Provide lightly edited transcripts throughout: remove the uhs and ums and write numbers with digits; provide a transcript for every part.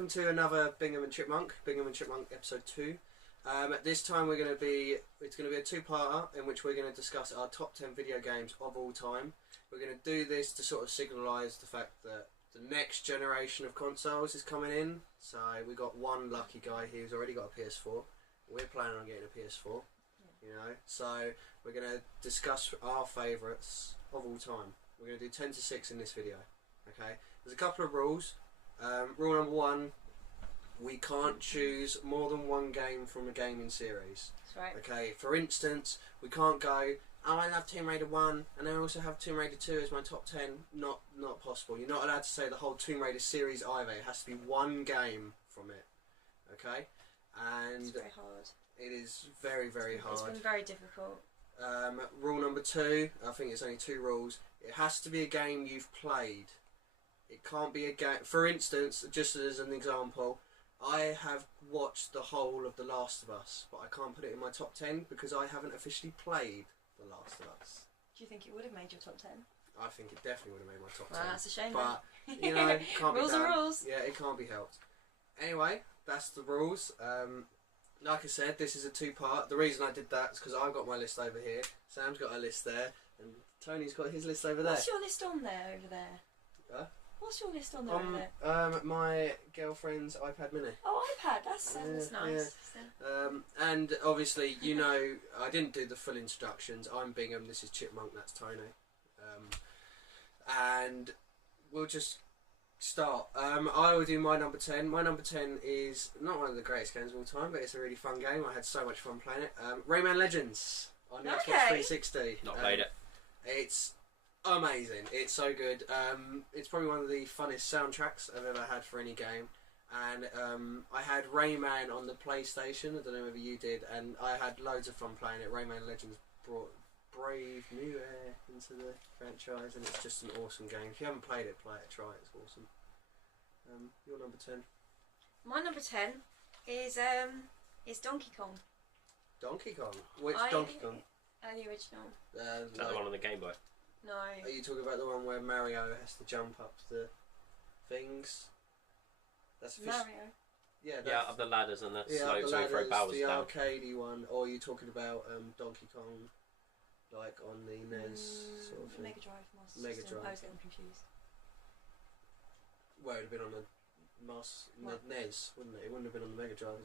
welcome to another Bingham and Chipmunk episode 2. This time it's going to be a two-parter in which we're going to discuss our top 10 video games of all time. We're going to do this to sort of signalise the fact that the next generation of consoles is coming in. So we got one lucky guy who's already got a PS4. We're planning on getting a PS4, you know. So we're going to discuss our favourites of all time. We're going to do 10 to 6 in this video. Okay. There's a couple of rules. Rule number 1: we can't choose more than one game from a gaming series. That's right. Okay. For instance, we can't go, oh, I love Tomb Raider 1 and I also have Tomb Raider 2 as my top 10. Not possible. You're not allowed to say the whole Tomb Raider series either. It has to be one game from it. Okay? And it's very hard. it is very, very hard. It's been very difficult. Rule number 2, I think it's only 2 rules. It has to be a game you've played. It can't be a game. For instance, just as an example, I have watched the whole of The Last of Us, but I can't put it in my top 10 because I haven't officially played The Last of Us. Do you think it would have made your top 10? I think it definitely would have made my top 10. Well, that's a shame. But, you know, can't rules be done. are rules. Yeah, it can't be helped. Anyway, that's the rules. Like I said, this is a two-part. The reason I did that is because I've got my list over here. Sam's got a list there, and Tony's got his list over there. What's your list on there over there? Huh? What's your list on there over there? My girlfriend's iPad Mini. Oh, iPad. That's nice. Yeah. And obviously, you know, I didn't do the full instructions. I'm Bingham. This is Chipmunk. That's Tony. And we'll just start. I will do my number 10. My number 10 is not one of the greatest games of all time, but it's a really fun game. I had so much fun playing it. Rayman Legends on the Xbox 360. Not played it. It's amazing. It's so good. It's probably one of the funnest soundtracks I've ever had for any game. And I had Rayman on the PlayStation. I don't know whether you did. And I had loads of fun playing it. Rayman Legends brought brave new air into the franchise, and it's just an awesome game. If you haven't played it, play it. Try it. It's awesome. Your number 10. My number 10 is Donkey Kong. Donkey Kong. Which Donkey Kong? The original. Is that the one on the Game Boy? No. Are you talking about the one where Mario has to jump up the things? That's Mario. Yeah, up the ladders and the yeah, slow the throw Bowser's the down. arcadey one, or are you talking about Donkey Kong, like on the NES sort of thing? Mega Drive, Master Mega System. Drive. I was getting confused. Well, it would have been on the NES, wouldn't it? It wouldn't have been on the Mega Drive.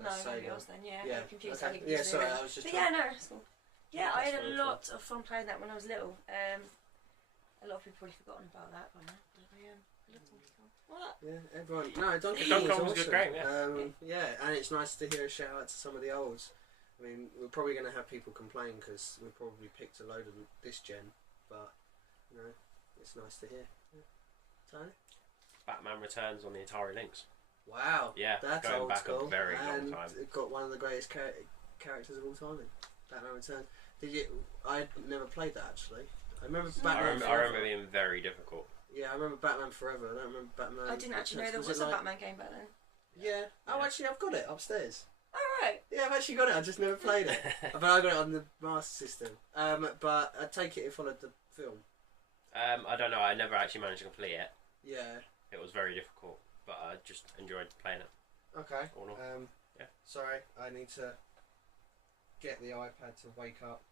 No, maybe it was then. Yeah, Yeah. I'm confused. Okay. I think Yeah, sorry, I was just. But yeah, no, it's cool. Yeah, I had That's a very lot of fun playing that when I was little. A lot of people probably forgotten about that by now. But I love Donkey Kong. What? Yeah, everyone. No, Donkey Kong Kong was a good game. Yeah, and it's nice to hear a shout out to some of the olds. I mean, we're probably going to have people complain because we probably picked a load of this gen, but you know, it's nice to hear. Yeah. Tony? Batman Returns on the Atari Lynx. Wow. Yeah, that's going old back school. a very long and time. It got one of the greatest characters of all time in Batman Returns. Did you? I never played that actually. I remember Batman. I remember being very difficult. Yeah, I remember Batman Forever. I don't remember Batman. I didn't actually know there was a Batman game back then. Yeah. Oh, actually, I've got it upstairs. Alright. Yeah, I've actually got it. I just never played it. But I got it on the Master System. But I take it it followed the film. I don't know. I never actually managed to complete it. Yeah. It was very difficult, but I just enjoyed playing it. Okay. Yeah. Sorry, I need to get the iPad to wake up.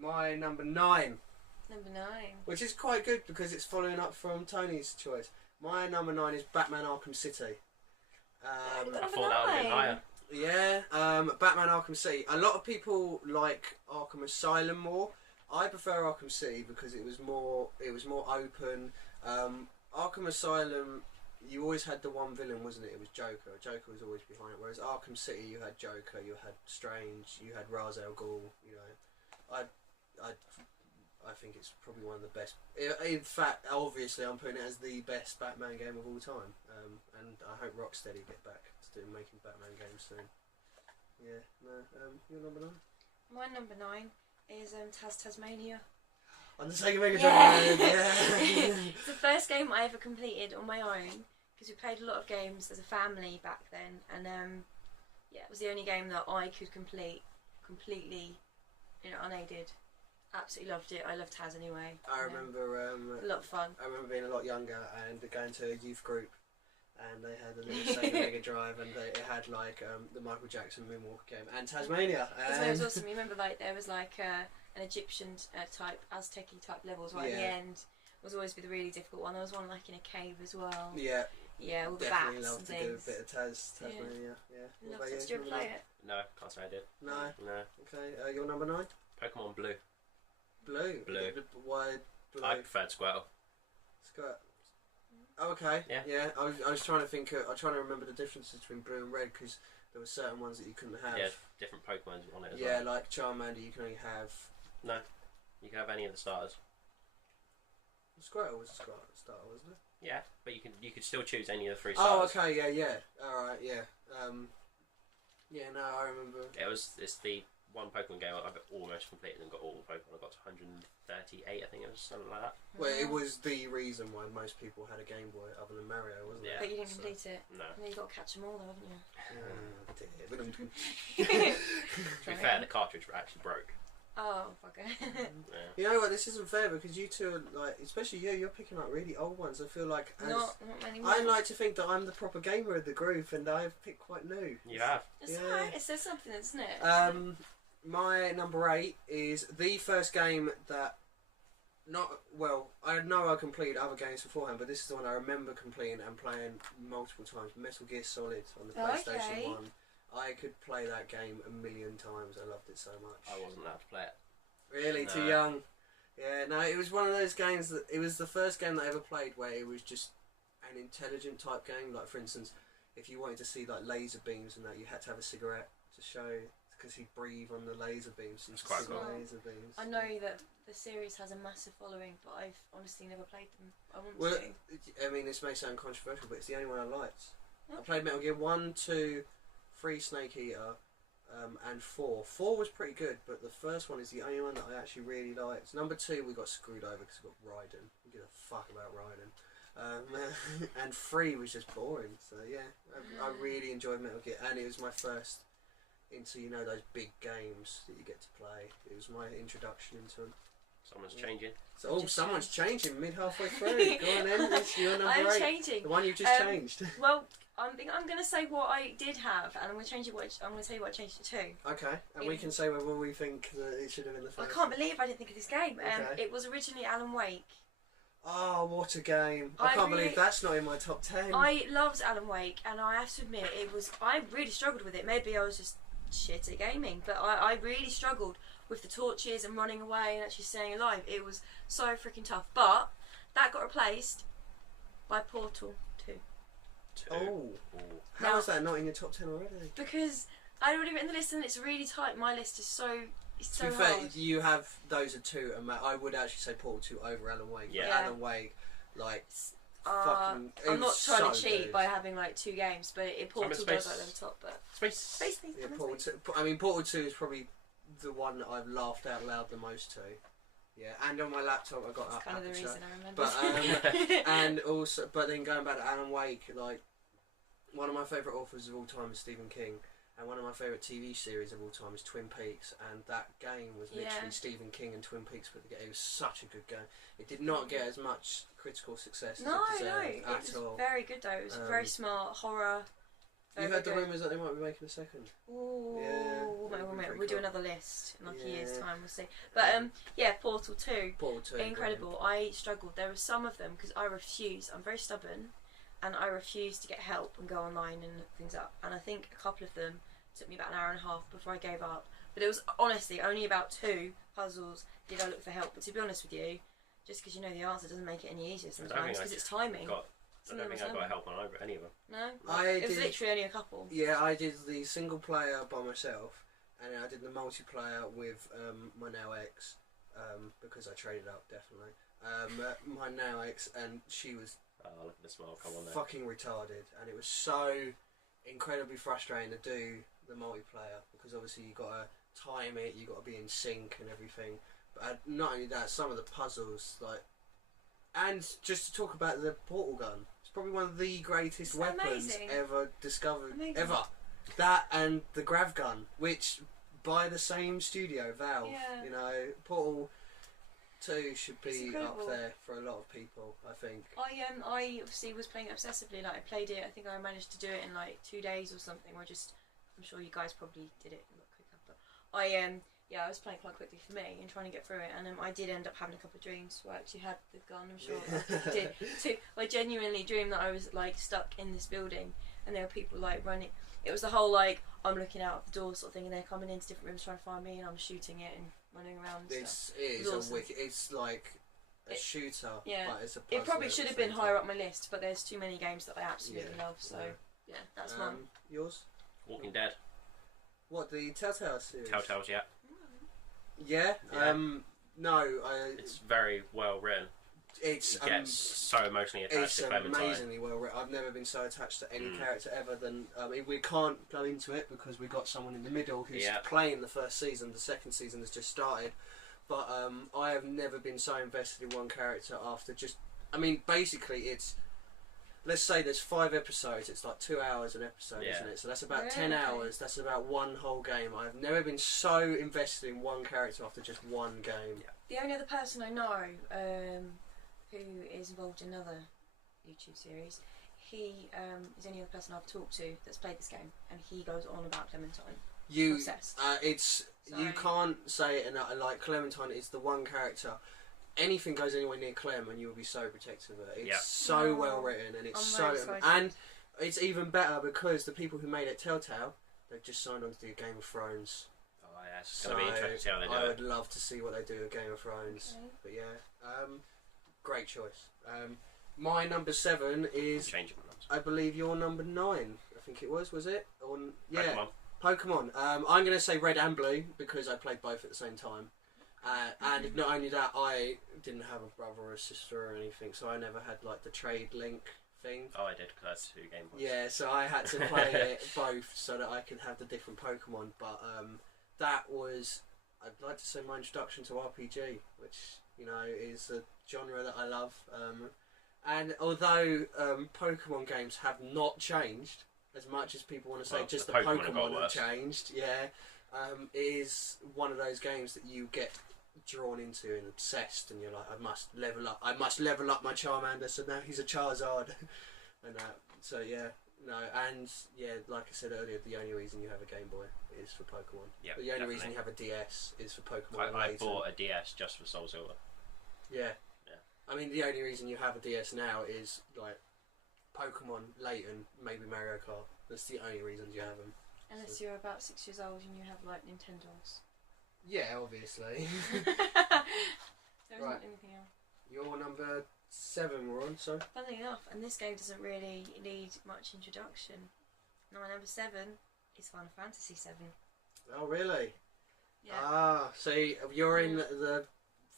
My number 9. Number 9. Which is quite good because it's following up from Tony's choice. My number 9 is Batman Arkham City. I thought that would have been higher. Yeah, Batman Arkham City. A lot of people like Arkham Asylum more. I prefer Arkham City because it was more open. Arkham Asylum, you always had the one villain, wasn't it? It was Joker. Joker was always behind it. Whereas Arkham City, you had Joker, you had Strange, you had Ra's al Ghul. You know, I think it's probably one of the best. In fact, obviously, I'm putting it as the best Batman game of all time. And I hope Rocksteady get back to making Batman games soon. Yeah. No. Your number 9. My number 9 is Tasmania. On the Sega Mega Drive. Yeah. It's the first game I ever completed on my own because we played a lot of games as a family back then, and yeah, it was the only game that I could complete completely, you know, unaided. Absolutely loved it. I love Taz anyway. I remember a lot of fun. I remember being a lot younger and going to a youth group, and they had a little Sega Mega Drive, and it had like the Michael Jackson Moonwalker game and Tasmania. It was awesome. You remember like there was like an Egyptian type, Aztec-y type levels right at the end. Was always be the really difficult one. There was one like in a cave as well. Yeah. Yeah, all the definitely bats love and to things. do a bit of Tasmania. Yeah. What about Did you ever play it? No, can't say I did. No. No. Okay. Your number 9. Pokemon Blue. Blue. Blue. Why blue? I preferred Squirtle. Scott. Oh, okay. Yeah. Yeah. I was trying to think. I was trying to remember the differences between blue and red because there were certain ones that you couldn't have. Yeah, different Pokemon on it as well. Yeah, like Charmander, you can only have. No, you can have any of the starters. Squirtle was a starter, wasn't it? Yeah, but you could still choose any of the 3 Oh, starters. okay. Yeah. All right. Yeah. Yeah. No, I remember. It's the one Pokemon game I've almost completed and got all the Pokemon. I got to 138, I think it was, something like that. Well, it was the reason why most people had a Game Boy other than Mario, wasn't Yeah. it? But you didn't complete it. No. And then you got to catch them all, though, haven't you? To be fair, the cartridge actually broke. Oh, fuck it. Yeah. You know what? This isn't fair because you two are like, especially you're picking up really old ones. I feel like Not many more. I like to think that I'm the proper gamer of the group, and I've picked quite new. You have. It's Yeah. alright. It says something, isn't it? My number 8 is the first game that I know I completed other games beforehand, but this is the one I remember completing and playing multiple times. Metal Gear Solid on the PlayStation 1. I could play that game a million times. I loved it so much. I wasn't allowed to play it. Really? No. Too young? Yeah, no, it was one of those games that... It was the first game that I ever played where it was just an intelligent type game. Like, for instance, if you wanted to see, like, laser beams and that, you had to have a cigarette to show... Because he'd breathe on the laser beams. It's quite cool. Laser beams. I know that the series has a massive following, but I've honestly never played them. I want Well, to. I mean, this may sound controversial, but it's the only one I liked. Oh. I played Metal Gear 1, 2, 3 Snake Eater, and 4. 4 was pretty good, but the first one is the only one that I actually really liked. Number 2, we got screwed over because we got Raiden. We give a fuck about Raiden. And 3 was just boring. So yeah, I really enjoyed Metal Gear, and it was my first into, you know, those big games that you get to play. It was my introduction into them. Someone's changing. So, someone's changing halfway through. Go on then, it's your number I'm 8. changing. The one you've just changed. Well, I'm going to say what I did have, and I'm going to change it. I'm going to tell you what I changed it to. Okay, and we can say whether we think that it should have been the I first. can't believe I didn't think of this game. Okay. It was originally Alan Wake. Oh, what a game! I can't believe that's not in my top 10. I loved Alan Wake, and I have to admit, I really struggled with it. Maybe I was just shit at gaming, but I really struggled with the torches and running away and actually staying alive. It was so freaking tough. But that got replaced by Portal 2. Oh, how is that not in your top 10 already? Because I'd already written the list and it's really tight. My list is so To be fair, you have those are 2, and I would actually say Portal 2 over Alan Wake. Yeah. But Alan Wake, like, fucking. I'm not trying to so cheat good. by having like 2 games, but Portal Space- does like them top. But Space. Yeah, Portal 2. I mean, Portal 2 is probably the one that I've laughed out loud the most to. Yeah, and on my laptop I got that's kind of the reason I remember. But and also, but then going back to Alan Wake, like one of my favourite authors of all time is Stephen King, and one of my favourite TV series of all time is Twin Peaks, and that game was literally Stephen King and Twin Peaks put together. It was such a good game. It did not get as much critical success as it deserved it at was all. very good though. It was very smart horror. You heard the rumours that they might be making a second. Ooh, Yeah, we'll do another list in like a year's Yeah. time. We'll see. But yeah, Portal 2. Portal 2. Incredible. I struggled. There were some of them because I refused. I'm very stubborn, and I refused to get help and go online and look things up. And I think a couple of them took me about an hour and a half before I gave up. But it was honestly only about 2 puzzles did I look for help. But to be honest with you, just because you know the answer doesn't make it any easier sometimes because it's timing. I don't think I got help on any of them. No, I it was did- literally only a couple. Yeah, I did the single player by myself, and then I did the multiplayer with my now ex, because I traded up definitely. My now ex, and she was Oh, look at the smile come on there. fucking retarded, and it was so incredibly frustrating to do the multiplayer because obviously you got to time it, you got to be in sync and everything. But not only that, some of the puzzles and just to talk about the portal gun, it's probably one of the greatest It's weapons amazing. ever discovered. Amazing. Ever. That and the grav gun, which by the same studio, Valve. Yeah. You know, Portal 2 should It's be incredible. up there for a lot of people, I think. I obviously was playing it obsessively. Like I played it. I think I managed to do it in like 2 days or something. I'm sure you guys probably did it a lot quicker. But I was playing quite quickly for me and trying to get through it. And I did end up having a couple of dreams where I actually had the gun. I'm sure I did too. I genuinely dreamed that I was like stuck in this building and there were people like running. It was the whole like I'm looking out of the door sort of thing, and they're coming into different rooms trying to find me, and I'm shooting it and running around and stuff. It is awesome. It's like a shooter, yeah. but it's a It probably puzzler should at have the been same higher time. up my list, but there's too many games that I absolutely love, so yeah, that's mine. Yours? Walking Dead. What, the Telltale series? Telltales, yeah. Yeah. Yeah. No, It's very well written. it's You get so emotionally attached it's to Clementine. amazingly well written. I've never been so attached to any character ever than we can't go into it because we got someone in the middle who's playing the first season. The second season has just started, but I have never been so invested in one character after just. I mean, basically, it's. Let's say there's 5 episodes. It's like 2 hours an episode, isn't it? So that's about 10 hours. That's about one whole game. I've never been so invested in one character after just one game. The only other person I know who is involved in another YouTube series, he is the only other person I've talked to that's played this game, and he goes on about Clementine. Obsessed. You can't say it enough. Like Clementine is the one character. Anything goes anywhere near Clem, and you will be so protective of it. It's so well written, and it's and it's even better because the people who made it, Telltale, they've just signed on to do Game of Thrones. Oh yeah, it's going to be interesting to see how they do I would love to see what they do with Game of Thrones. Okay. But yeah, great choice. My number 7 is, I believe, your number 9. I think it was it? Pokemon. I'm going to say Red and Blue because I played both at the same time. And not only that, I didn't have a brother or a sister or anything, so I never had like the trade link thing. Oh, I did because I had 2 Game Boys. Yeah, so I had to play it both so that I could have the different Pokemon. But that was, I'd like to say, my introduction to RPG, which is a genre that I love. And although Pokemon games have not changed as much as people want to say, just the Pokemon have changed. Yeah, it is one of those games that you get drawn into and obsessed, and you're like, I must level up my Charmander, so now he's a Charizard. And like I said earlier, the only reason you have a Game Boy is for Pokemon. The only reason you have a DS is for Pokemon. I bought a DS just for Soul Silver. Yeah. I mean, the only reason you have a DS now is like Pokemon, Layton, maybe Mario Kart. That's the only reasons you have them. Unless you're about 6 years old and you have like Nintendos. Yeah, obviously. There isn't anything else. Your number 7 we're on, so. Funnily enough, and this game doesn't really need much introduction. My number 7 is Final Fantasy 7. Oh, really? Yeah. Ah, so you're in the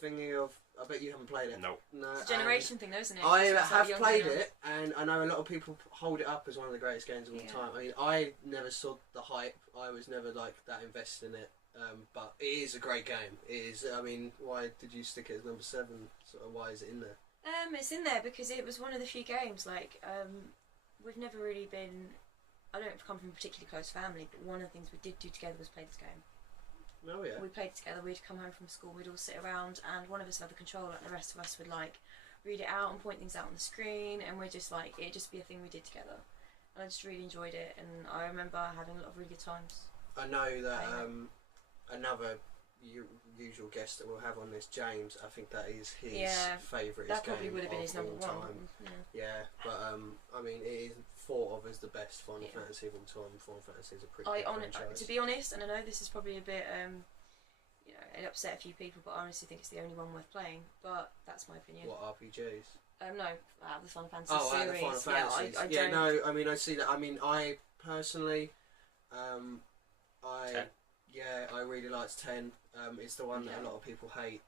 thingy of. I bet you haven't played it. No. It's a generation thing, though, isn't it? I have played it, and I know a lot of people hold it up as one of the greatest games of all time. I mean, I never saw the hype. I was never like that invested in it. But it is a great game. It is. I mean, why did you stick it as number 7? Sort of, why is it in there? It's in there because it was one of the few games. Like, we've never really been. I don't come from a particularly close family, but one of the things we did do together was play this game. Oh yeah. We played together. We'd come home from school. We'd all sit around, and one of us would have the controller, and the rest of us would like read it out and point things out on the screen, and we're just like it'd just be a thing we did together. And I just really enjoyed it, and I remember having a lot of really good times. I know that another usual guest that we'll have on this, James. I think that is his favourite. That probably would have been his number 1. Yeah, but I mean, it is thought of as the best Final Fantasy of all time. Final Fantasy is a pretty good franchise. To be honest, and I know this is probably a bit, it upset a few people, but I honestly think it's the only one worth playing. But that's my opinion. What, RPGs? No, out of the Final Fantasy series. series. Out of the Final Fantasies. No, I mean, I see that. I mean, I personally, I really liked 10. It's the one that a lot of people hate,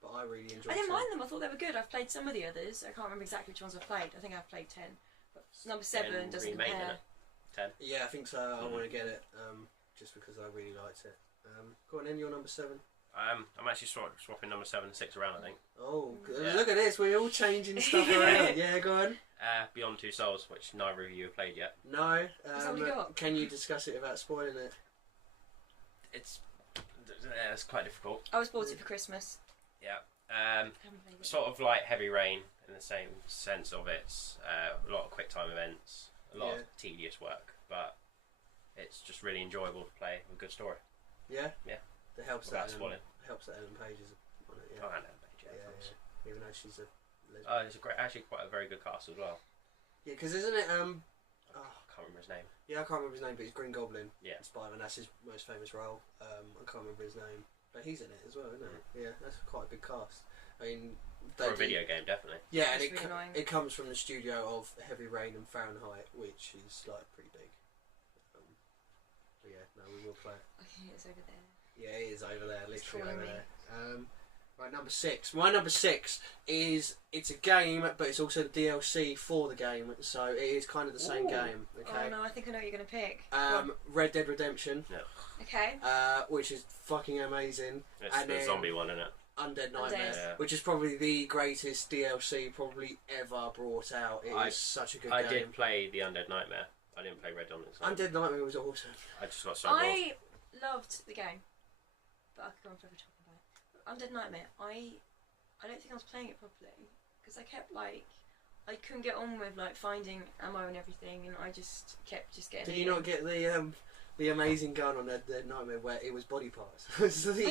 but I really enjoyed 10. I didn't mind them. I thought they were good. I've played some of the others. I can't remember exactly which ones I've played. I think I've played 10. But number 7 doesn't compare. 10. Yeah, I think so. I want to get it just because I really liked it. Go on in, your number 7. I'm actually swapping number 7 and 6 around, I think. Oh, look at this. We're all changing stuff around. Yeah, go on. Beyond Two Souls, which neither of you have played yet. No. What's that we got? Can you discuss it without spoiling it? It's quite difficult. I was bought it for Christmas. Yeah. Haven't played it. Sort of like Heavy Rain in the same sense of it's a lot of quick time events, a lot of tedious work, but it's just really enjoyable to play with a good story. Yeah? Yeah. It helps Without that spoiling. Ellen Page is on it, yeah. Oh, and Ellen Page, yeah. Even though she's a lesbian. Oh, it's actually quite a very good cast as well. Yeah, because isn't it, I can't remember his name. yeah, I can't remember his name, but he's Green Goblin. Yeah. Spider-Man, that's his most famous role. I can't remember his name. But he's in it as well, isn't it? Yeah, that's quite a big cast. I mean, For a video game, definitely. Yeah, and That's really annoying. it comes from the studio of Heavy Rain and Fahrenheit, which is like pretty big. But yeah, no, we will play it. I think it's over there. Yeah, it is over there, literally calling over me. there. Right, number 6. My number 6 is, it's a game, but it's also the DLC for the game, so it is kind of the same game. Okay. Oh no, I think I know what you're going to pick. Red Dead Redemption. Yeah. Okay. Which is fucking amazing. It's And the then zombie one, isn't it? Undead Nightmare, Yeah. which is probably the greatest DLC probably ever brought out. It is such a good game. I did play the Undead Nightmare. I didn't play Red Dawn. Undead Nightmare was awesome. I just got so bored. I loved the game, but I could go on forever talking about it. But Undead Nightmare, I don't think I was playing it properly because I kept I couldn't get on with finding ammo and everything, and I just kept getting. Did you not get the amazing gun on Undead Nightmare where it was body parts? I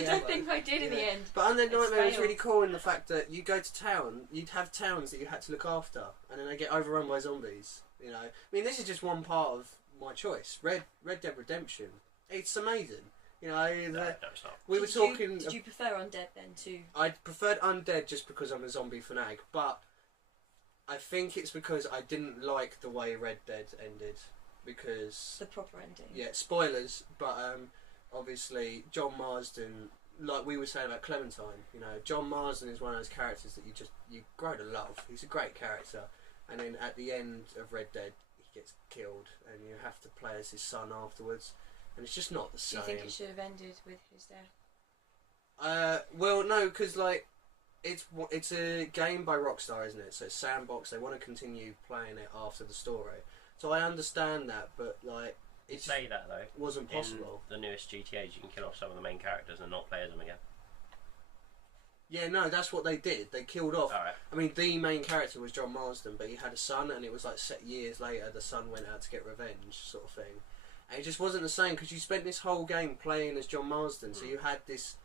don't think I did in the end. But Undead Nightmare was failed. really cool in the fact that you go to town, you'd have towns that you had to look after, and then they get overrun by zombies. You know, I mean, this is just one part of my choice. Red Dead Redemption. It's amazing. You know, No, it's not. we were talking. Did you prefer Undead then too? I preferred Undead just because I'm a zombie fanatic, but I think it's because I didn't like the way Red Dead ended. Because The proper ending. yeah, spoilers, but obviously John Marsden, like we were saying about Clementine, you know, John Marsden is one of those characters that you grow to love. He's a great character, and then at the end of Red Dead, he gets killed, and you have to play as his son afterwards, and it's just not the Do same. you think it should have ended with his death? Well, no, because it's a game by Rockstar, isn't it? So it's sandbox. They want to continue playing it after the story. So I understand that, but You say that though. wasn't possible. In the newest GTAs, you can kill off some of the main characters and not play as them again. Yeah, no, that's what they did. They killed off. Alright. I mean, the main character was John Marsden, but he had a son, and it was set years later. The son went out to get revenge, sort of thing. And it just wasn't the same because you spent this whole game playing as John Marsden, so you had this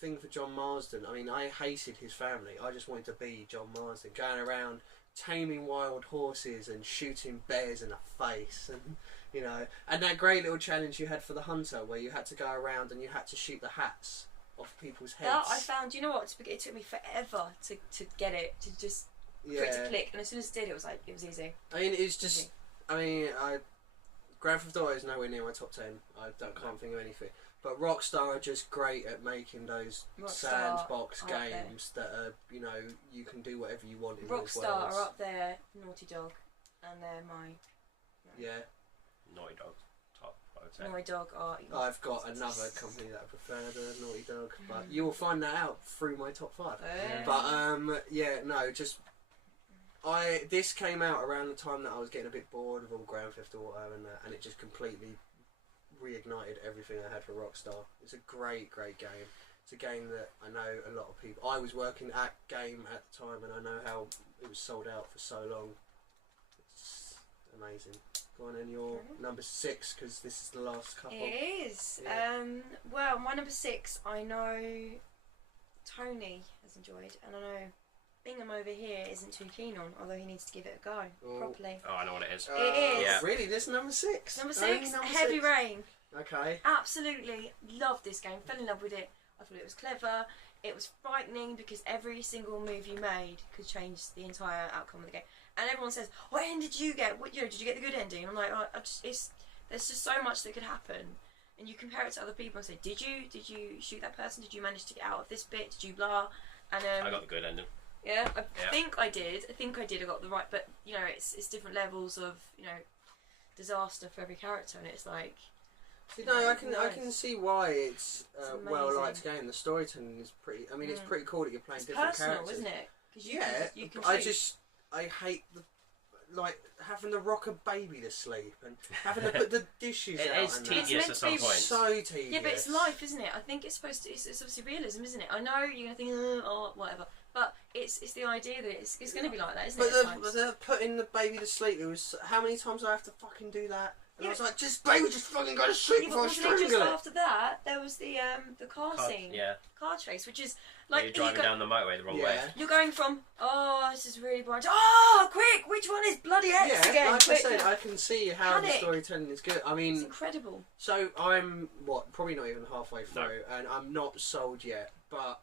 thing for John Marsden. I mean, I hated his family. I just wanted to be John Marsden, going around taming wild horses and shooting bears in the face, and you know, and that great little challenge you had for the hunter where you had to go around and you had to shoot the hats off people's heads. That I found. You know what? It took me forever to get it to just for it to click, and as soon as it did, it was easy. I mean, it's just. I mean, Grand Theft Auto is nowhere near my top 10. I can't think of anything. But Rockstar are just great at making those sandbox games that are, you know, you can do whatever you want in those worlds. Rockstar are up there, Naughty Dog, and they're my. Yeah. Naughty Dog top, I would say. Naughty Dog are. I've got another company that I prefer to Naughty Dog, but you will find that out through my top 5. But yeah, no, just this came out around the time that I was getting a bit bored of all Grand Theft Auto and it just completely reignited everything I had for Rockstar. It's a great game. It's a game that I know a lot of people. I was working at Game at the time, and I know how it was sold out for so long. It's amazing. Go on, then your number 6, because this is the last couple. It is. Yeah. Well, my number 6, I know Tony has enjoyed, and I know Bingham over here isn't too keen on, although he needs to give it a go properly. Oh, I know what it is. It is. Yeah. Really? This is number 6? Number 6, Heavy Rain. Okay. Absolutely loved this game, fell in love with it. I thought it was clever. It was frightening because every single move you made could change the entire outcome of the game. And everyone says, "What ending did you get? What, did you get the good ending?" And I'm like, there's just so much that could happen. And you compare it to other people and say, "Did you shoot that person? Did you manage to get out of this bit? Did you blah?" And I got the good ending. Yeah, I think I did. I got the right, but you know, it's different levels of disaster for every character, and it's like. You know, I can see why it's a well liked game. The storytelling is pretty. I mean, it's pretty cool that you're playing different personal, characters, isn't it? Cause you can I I hate like having to rock a baby to sleep and having to put the dishes It out. is and tedious at some point. So tedious. Yeah, but it's life, isn't it? I think it's supposed to. It's obviously realism, isn't it? I know you're gonna think, oh, whatever, but it's the idea that it's going to be like that, isn't it? But they're putting the baby to sleep. It was how many times I have to fucking do that. And I was like, just fucking go to sleep before I strangle just it. after that, there was the car scene, car chase, which is like you're driving down the motorway the wrong way. You're going from this is really boring. Quick, which one is bloody X again? Like quick. I said, I can see how the storytelling is good. I mean, it's incredible. So I'm probably not even halfway through, and I'm not sold yet, but.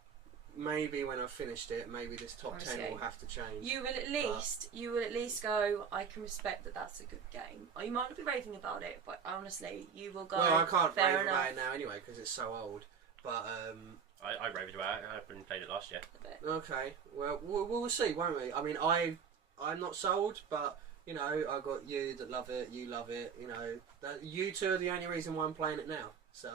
Maybe when I've finished it, maybe this top 10 will have to change. You will at least go, I can respect that that's a good game. Or you might not be raving about it, but honestly, you will go. Well, I can't rave enough. about it now anyway because it's so old. But I raved about it. I haven't played it last year. Okay, well we'll see, won't we? I mean, I'm not sold, but you know, I've got you that love it. You love it. You know, you two are the only reason why I'm playing it now. So.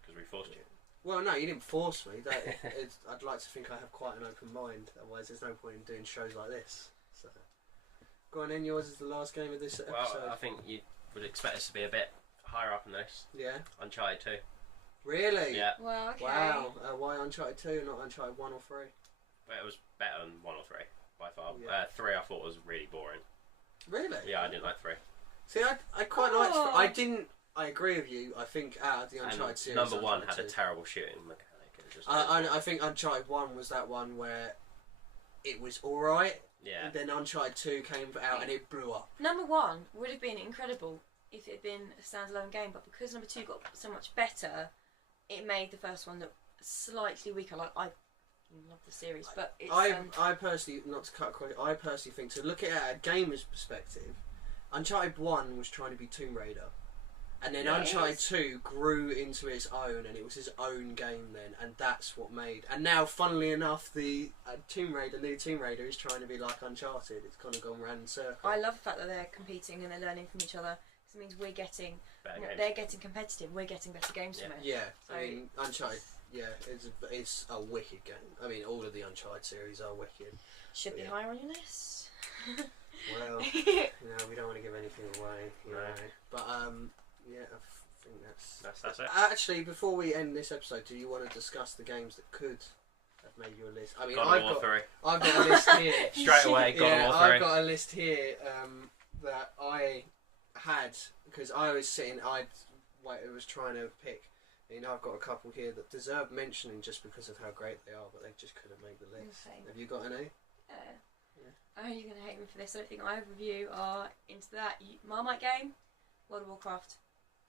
Because we forced you. Well, no, you didn't force me. I'd like to think I have quite an open mind. Otherwise, there's no point in doing shows like this. So, go on then. Yours is the last game of this episode. Well, I think you would expect us to be a bit higher up in this. Yeah. Uncharted 2. Really? Yeah. Well, okay. Wow. Why Uncharted 2, not Uncharted 1 or 3? Well, it was better than 1 or 3 by far. Yeah. 3 I thought was really boring. Really? Yeah, I didn't like 3. See, I quite liked. I didn't. I agree with you. I think out of the Uncharted series, number 1 Uncharted had a 2. terrible shooting mechanic. It was just I think Uncharted 1 was that one where it was alright. Yeah. And then Uncharted 2 came out and it blew up. Number 1 would have been incredible if it had been a standalone game, but because number 2 got so much better, it made the first one look slightly weaker. Like, I love the series, but it's... I personally, not to cut quick, I personally think, to look at it at a gamer's perspective, Uncharted 1 was trying to be Tomb Raider. And then Uncharted 2 grew into its own, and it was his own game then, and that's what made... And now, funnily enough, the new Tomb Raider is trying to be like Uncharted. It's kind of gone round in circle. I love the fact that they're competing and they're learning from each other, because it means we're getting... They're getting competitive, we're getting better games from it. Yeah, so I mean, Uncharted, it's a wicked game. I mean, all of the Uncharted series are wicked. Should be higher on your list. Well, we don't want to give anything away, you know. But, yeah, I think that's it. Actually, before we end this episode, do you want to discuss the games that could have made your list? I mean, I've got a list here. Straight away, God of War 3. I've got a list here that I had because I was was trying to pick. You know, I've got a couple here that deserve mentioning just because of how great they are, but they just couldn't make the list. Okay. Have you got any? I know you're going to hate me for this. I don't think either of you are into that. Marmite game, World of Warcraft.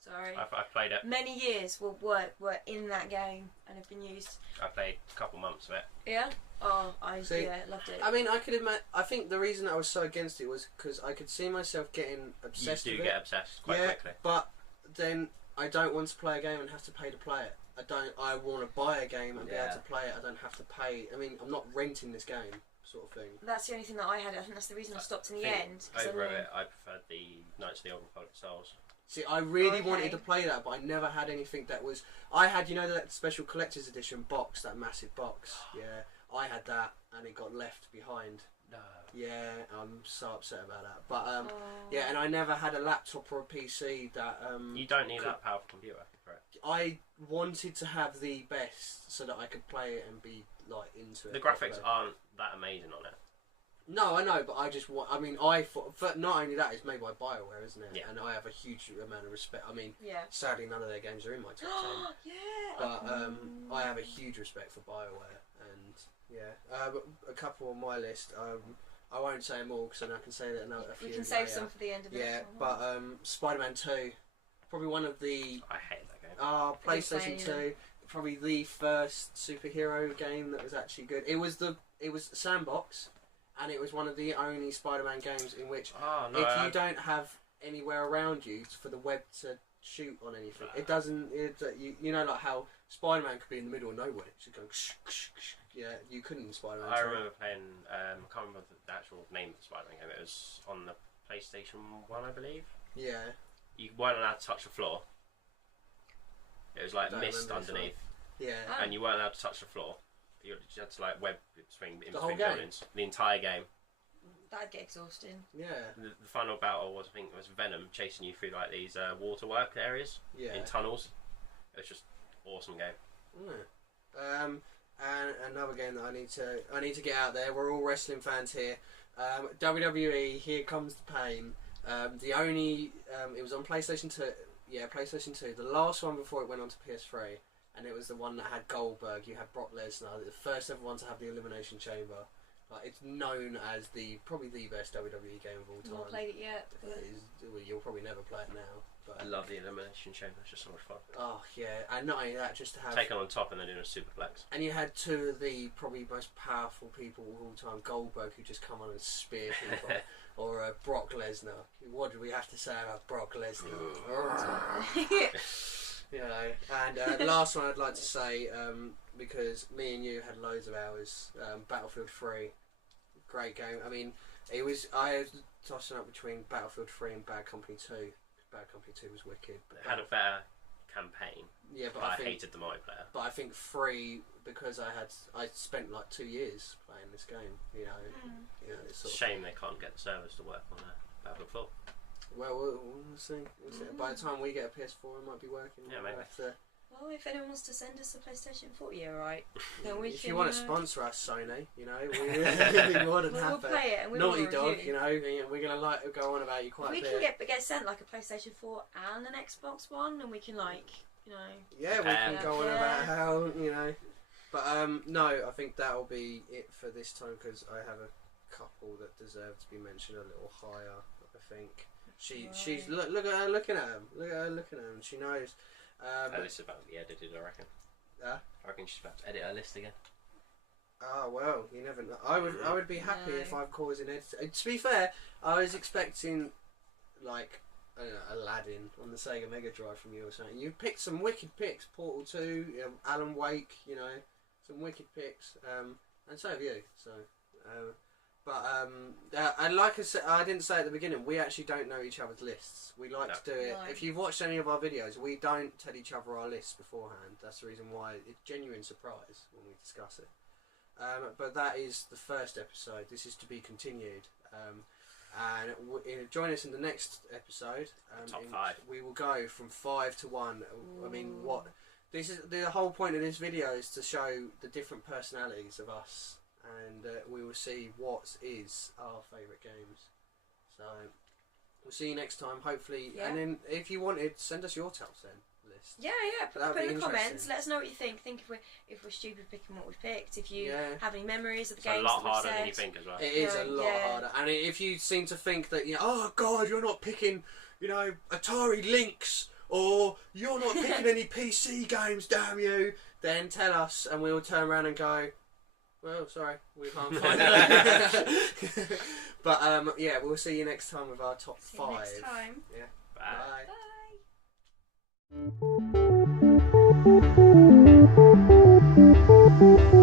Sorry. I've played it. Many years were in that game and have been used. I played a couple months of it. Yeah? Oh, I loved it. I mean, I could admit, I think the reason I was so against it was because I could see myself getting obsessed with it. You do get obsessed quite quickly. But then I don't want to play a game and have to pay to play it. I want to buy a game and be able to play it. I don't have to pay. I mean, I'm not renting this game, sort of thing. That's the only thing that I had. I think that's the reason I stopped in the end. Over it, I preferred the Knights of the Old Republic Souls. See, I really wanted to play that, but I never had anything that was... I had, you know, that special collector's edition box, that massive box. Yeah, I had that, and it got left behind. No. Yeah, I'm so upset about that. But, yeah, and I never had a laptop or a PC that... you don't need that powerful computer for it. I wanted to have the best so that I could play it and be, like, into it. The graphics aren't that amazing on it. No, I know, but I just want... I mean, I thought... But not only that, it's made by BioWare, isn't it? Yeah. And I have a huge amount of respect. I mean, sadly, none of their games are in my top 10. But I have a huge respect for BioWare. And, but a couple on my list. I won't say them all, because then I can say that a few. We can save some for the end of the Yeah, but Spider-Man 2, probably one of the... I hate that game. PlayStation 2, probably the first superhero game that was actually good. It was Sandbox, and it was one of the only Spider-Man games in which if you don't have anywhere around you for the web to shoot on anything, it doesn't... you know, like how Spider-Man could be in the middle of nowhere. It should go... Yeah, you couldn't in Spider-Man 2. I remember playing... I can't remember the actual name of the Spider-Man game. It was on the PlayStation 1, I believe. Yeah. You weren't allowed to touch the floor. It was like mist underneath. Yeah. And you weren't allowed to touch the floor. You had to like web between whole game? buildings. The entire game. That'd get exhausting. Yeah. The final battle was, I think, it was Venom chasing you through like these waterwork areas in tunnels. It was just awesome game. Yeah. And another game that I need to get out there. We're all wrestling fans here. WWE, Here Comes the Pain. It was on PlayStation 2. Yeah, PlayStation 2. The last one before it went on to PS3, and it was the one that had Goldberg. You had Brock Lesnar, the first ever one to have the Elimination Chamber. Like, it's known as probably the best WWE game of all time. I've not played it yet. You'll probably never play it now. But I love the Elimination Chamber. It's just so much fun. Oh yeah, and not only that, just to have taken on top and then doing a superplex. And you had two of the probably most powerful people of all time, Goldberg, who just come on and spear people, or Brock Lesnar. What do we have to say about Brock Lesnar? You know, and last one I'd like to say, because me and you had loads of hours, Battlefield 3, great game. I mean, I was tossing up between Battlefield 3 and Bad Company 2. Bad Company 2 was wicked. But it had a better campaign. Yeah, but I hated the multiplayer. But I think 3, because I spent like 2 years playing this game. You know, it's a shame they can't get the servers to work on Battlefield 4. Well, we'll see. By the time we get a PS4, it might be working. Yeah, maybe. Well, if anyone wants to send us a PlayStation 4, yeah, right. Then we if you want to sponsor us, Sony, you know, we'd be more than happy. We'll play it and we'll Naughty Dog, you know, we're gonna go on about you quite a bit. We can get sent like a PlayStation 4 and an Xbox One, and we can you know. Yeah, we can go on about how, you know, but no, I think that'll be it for this time because I have a couple that deserve to be mentioned a little higher. I think she's look at her looking at him. Look at her looking at him. She knows. This is about to be edited, I reckon. I reckon she's about to edit her list again. Oh well, you never know. I would be happy if I've caused an edit. To be fair, I was expecting like I don't know, Aladdin on the Sega Mega Drive from you or something. You picked some wicked picks, Portal 2, Alan Wake, you know, some wicked picks, and so have you. So, and like I said, I didn't say at the beginning, we actually don't know each other's lists. We like to do it. No. If you've watched any of our videos, we don't tell each other our lists beforehand. That's the reason why it's genuine surprise when we discuss it. But that is the first episode. This is to be continued. And join us in the next episode. Top 5. We will go from 5 to 1. Ooh. I mean, this is the whole point of this video is to show the different personalities of us. And we will see what is our favourite games. So we'll see you next time, hopefully. Yeah. And then if you wanted, send us your top 10 list. Yeah. Put in the comments. Let us know what you think. Think if we're stupid picking what we've picked. If you have any memories of the games. It's a lot harder than you think as well. It is a lot harder. And if you seem to think that oh God, you're not picking Atari Lynx or you're not picking any PC games, damn you, then tell us and we will turn around and go, well, sorry, we can't find it. But we'll see you next time with our top 5. See you next time. Yeah. Bye. Bye.